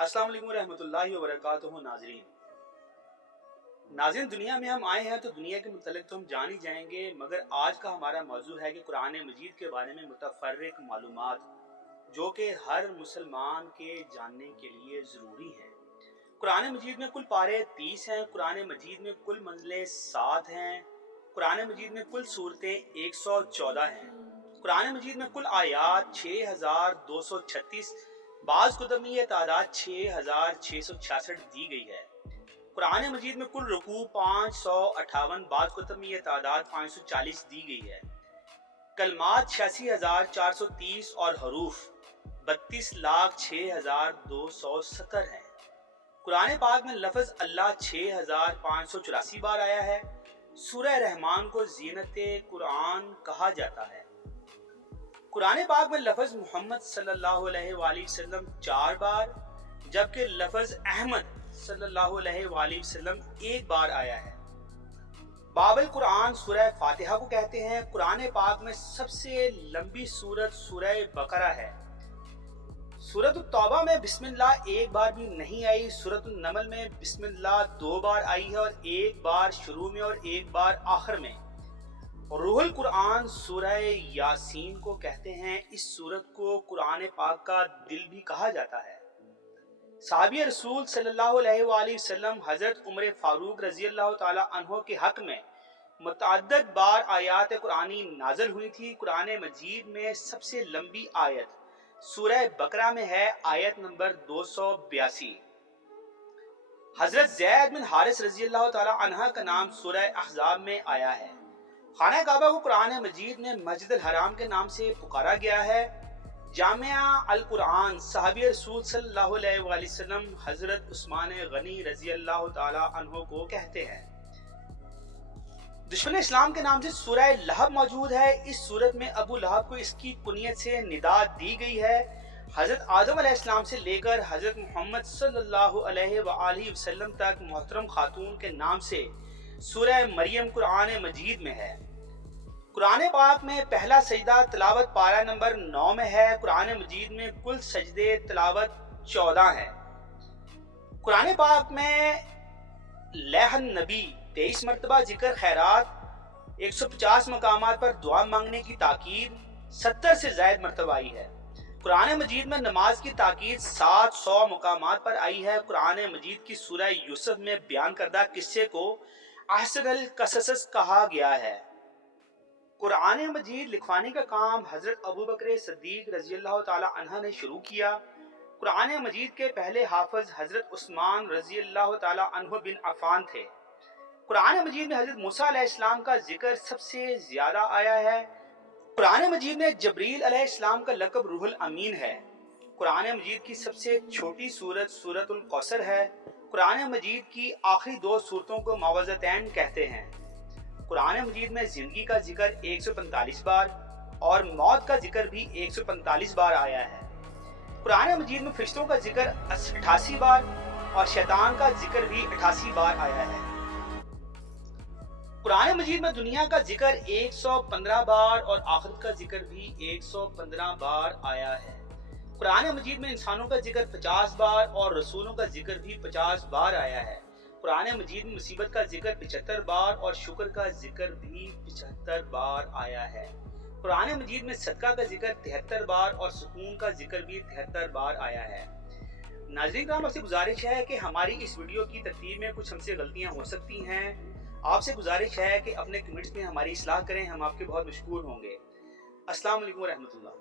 अस्सलाम वालेकुम रहमतुल्लाहि व बरकातुहू। नाज़रीन, दुनिया में हम आए हैं तो दुनिया के मुतल्लिक़ तो हम जान ही जाएंगे, मगर आज का हमारा मौजू है कि कुरान मजीद के बारे में मुतफ़र्रिक़ मालूमात जो कि हर मुसलमान के जानने के लिए ज़रूरी है। कुरान मजीद में कुल पारे 30 हैं। कुरान मजीद में कुल मंज़िलें 7 हैं। कुरान मजीद में कुल सूरतें 114 हैं। कुरान मजीद में कुल आयात 6236, बाज़ कुतुब में यह तादाद 6666 दी गई है। कुरान मजीद में कुल रुकू 558, बाज़ कुतुब में यह तादाद 540 दी गई है। कलमात 86,430 और हरूफ 32,06,270 हैं। कुरान पाक में लफ्ज़ अल्लाह 6,584 बार आया है। सूरह रहमान को ज़ीनत कुरान कहा जाता है। कुरान पाक में लफ्ज़ मोहम्मद सल्लल्लाहु अलैहि वसल्लम 4 बार, जबकि लफ्ज़ अहमद सल्लल्लाहु अलैहि वसल्लम 1 बार आया है। बाबल कुरान सूरह फातिहा को कहते हैं। कुरान पाक में सबसे लंबी सूरत सूरह बकरा है। सूरत तौबा में बिस्मिल्लाह 1 बार भी नहीं आई। सूरत नमल में बिस्मिल्लाह 2 बार आई है और 1 बार शुरू में और 1 बार आखिर में। रूहुल कुरान सूरह यासीन को कहते हैं। इस सूरत को कुरान पाक का दिल भी कहा जाता है। साहबी रसूल सल्लल्लाहु अलैहि वसल्लम हजरत उमर फारूक रजी अल्लाह ताला अन्हो के हक में मुतअद्दिद बार आयात कुरानी नाज़िल हुई थी। कुरान मजीद में सबसे लंबी आयत सूरह बकरा में है, आयत नंबर 282। हजरत ज़ैद बिन हारिस रजी अल्लाह ताला अन्हा का नाम सूरह अहज़ाब में आया है। खाना काबा को कुरान मजीद में मस्जिद अल हराम के नाम से पुकारा गया है। जामिया अल कुरान साहबी रसूल सल्लल्लाहु अलैहि वसल्लम हजरत उस्मान गनी रजी अल्लाह ताला अन्हो को कहते हैं। दुश्मन इस्लाम के नाम से सूरह लहब मौजूद है। इस सूरत में अबू लहब को इसकी कुनियत से निदा दी गई है। हजरत आदम अलैहिस्सलाम से लेकर हजरत मोहम्मद सल्लल्लाहु अलैहि वसल्लम तक मोहतरम खातून के नाम से सूरह मरियम कुरान मजीद में है। कुरान पाक में पहला सजदा तिलावत पारा नंबर 9 में है। कुरान मजीद में कुल सजदे तिलावत 14 है। कुरान पाक में लहन नबी 23 मरतबा, जिक्र खैरात 150 मकामात पर दुआ मांगने की ताकीद 70 से ज़ायद मरतबा आई है। कुरान मजीद में नमाज की ताकीद 700 मकामात पर आई है। कुरान मजीद की सूरह यूसुफ में बयान करदा किस्से को अहसनुल क़सस कहा गया है। कुरान मजीद लिखवाने का काम हजरत अबू बकर सिद्दीक रजी अल्लाह ताला अन्हा ने शुरू किया। कुरान मजीद के पहले हाफिज हजरत उस्मान रजी अल्लाह ताला अन्हु बिन अफान थे। कुरान मजीद में हजरत मूसा अलैहिस्सलाम का जिक्र सबसे ज्यादा आया है। कुरान मजीद में जबरील अलैहिस्सलाम का लक़ब रूहुल अमीन है। कुरान मजीद की सबसे छोटी सूरत सूरतुल कौसर है। कुरान मजीद की आखिरी 2 सूरतों को मुअव्वज़तैन कहते हैं। कुरान मजीद में जिंदगी का जिक्र 145 बार और मौत का जिक्र भी 145 बार आया है। कुरान मजीद में फरिश्तों का जिक्र 88 बार और शैतान का जिक्र भी 88 बार आया है। कुरान मजीद में दुनिया का जिक्र 115 बार और आखिरत का जिक्र भी 115 बार आया है। कुरान मजीद में इंसानों का जिक्र 50 बार और रसूलों का जिक्र भी 50 बार आया है। कुरान मजीद में मुसीबत का जिक्र 75 बार और शुक्र का जिक्र भी 75 बार आया है। कुरान मजीद में सदका का जिक्र 73 बार और सुकून का जिक्र भी 73 बार आया है। नाज़रीन कराम, आपसे गुजारिश है कि हमारी इस वीडियो की तरतीब में कुछ हमसे गलतियां हो सकती हैं। आपसे गुजारिश है कि अपने कमेंट्स में हमारी इस्लाह करें, हम आपके बहुत मशकूर होंगे। अस्सलाम वालेकुम व रहमतुल्लाह।